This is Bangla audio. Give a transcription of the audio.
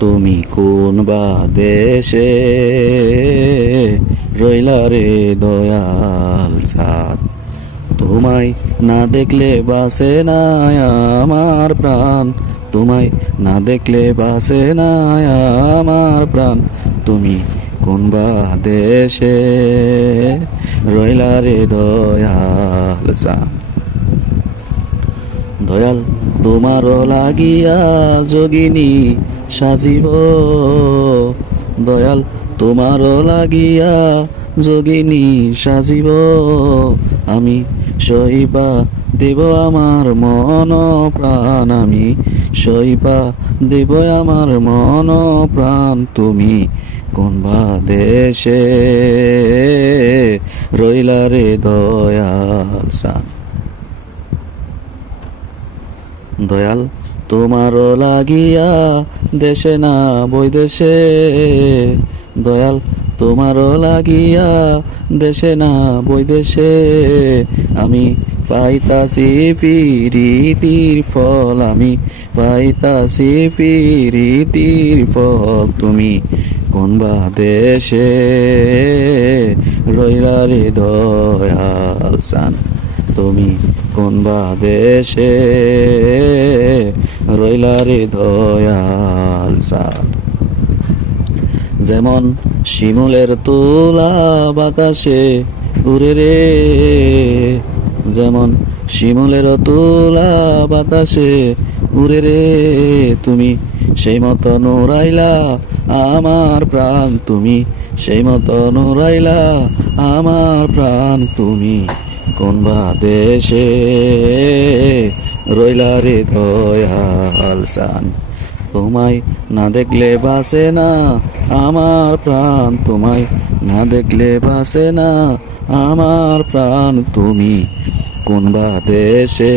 তুমি কোন বা দেশে রইলা রে দয়াল সাত? তোমায় না দেখলে বাসে না আমার প্রাণ। তোমায় না দেখলে বাসে না আমার প্রাণ। তুমি কোন বা দেশে রইলা রে দয়াল সা দয়াল, তোমারও লাগিয়া যোগিনী সাজিব, দয়াল তোমারও লাগিয়া যোগিনী সাজিব। আমি সইপা দেব আমার মন প্রাণ, আমি সইপা দেব আমার মন প্রাণ। তুমি কোন দেশে রইলা রে দয়াল সান? দয়াল তোমারও লাগিয়া দেশে না বৈদেশে দয়াল, তোমারও লাগিয়া দেশে না বৈদেশে আমি পাইতাছি ফিরিতির ফল, আমি পাইতাছি ফিরিতির ফল। তুমি কোন বা দেশে? রইলা রে দয়াল সান, তুমি কোন বা দেশে? রইলা রে দয়াল সাদ যেমন শিমুলের তোলা বাতাসে উড়ে রে, যেমন শিমুলের তোলা বাতাসে উড়ে রে, তুমি সেই মতো নোরাইলা আমার প্রাণ, তুমি সেই মতো নোরাইলা আমার প্রাণ, তুমি কোন বাদেশে রইলা রে দয়াল সান তোমায় না দেখলে বাসে না, আমার প্রাণ তোমায় না দেখলে বাসে না, আমার প্রাণ তুমি। কোন বা দেশে